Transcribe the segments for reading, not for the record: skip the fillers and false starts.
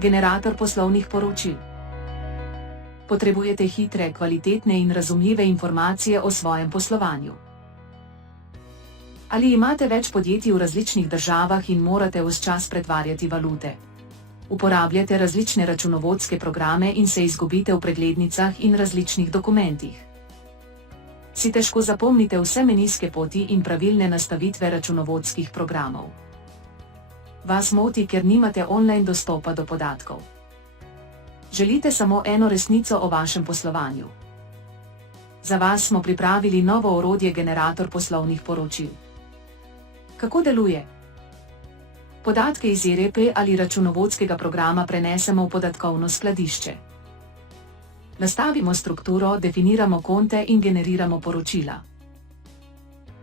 Generator poslovnih poročil. Potrebujete hitre, kvalitetne in razumljive informacije o svojem poslovanju. Ali imate več podjetij v različnih državah in morate vse čas pretvarjati valute? Uporabljate različne računovodske programe in se izgubite v preglednicah in različnih dokumentih. Si težko zapomnite vse menijske poti in pravilne nastavitve računovodskih programov. Vas moti, ker nimate online dostopa do podatkov. Želite samo eno resnico o vašem poslovanju. Za vas smo pripravili novo orodje Generator poslovnih poročil. Kako deluje? Podatke iz ERP ali računovodskega programa prenesemo v podatkovno skladišče. Nastavimo strukturo, definiramo konte in generiramo poročila.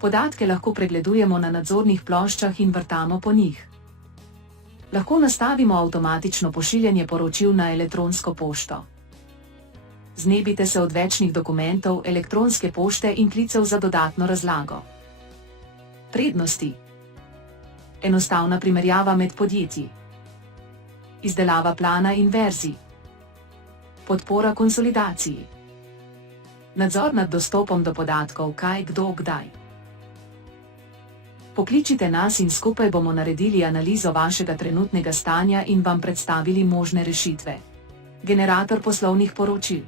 Podatke lahko pregledujemo na nadzornih ploščah in vrtamo po njih. Lahko nastavimo avtomatično pošiljanje poročil na elektronsko pošto. Znebite se odvečnih dokumentov, elektronske pošte in klicev za dodatno razlago. Prednosti. Enostavna primerjava med podjetji. Izdelava plana in verzij. Podpora konsolidaciji. Nadzor nad dostopom do podatkov, kaj, kdo, kdaj. Pokličite nas in skupaj bomo naredili analizo vašega trenutnega stanja in vam predstavili možne rešitve. Generator poslovnih poročil.